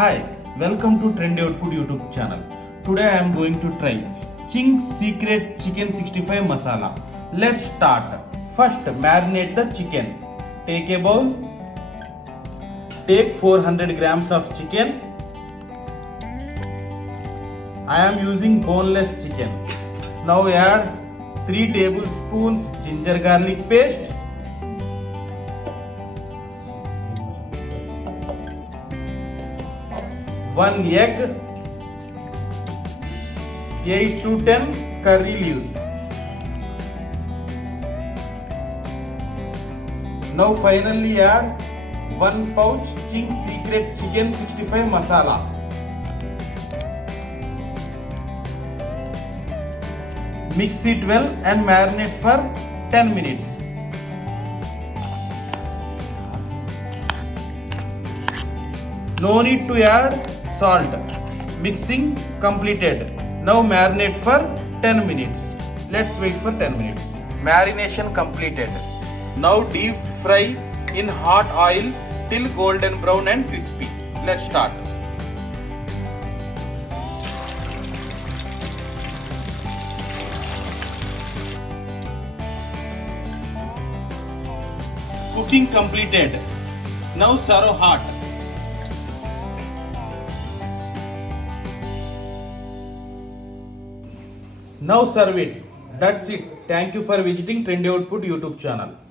Hi, welcome to Trendy Output YouTube channel. Today I am going to try Ching Secret Chicken 65 Masala. Let's start. First, marinate the chicken. Take a bowl. Take 400 grams of chicken. I am using boneless chicken. Now add 3 tablespoons ginger garlic paste. 1 egg, 8 to 10 curry leaves. Now finally add 1 pouch Ching Secret Chicken 65 Masala. Mix it well and marinate for 10 minutes. No need to add salt. Mixing completed. Now marinate for 10 minutes. Let's wait for 10 minutes. Marination completed. Now deep fry in hot oil till golden brown and crispy. Let's start. Cooking completed. Now serve hot. Now serve it. That's it. Thank you for visiting Trendy Output YouTube channel.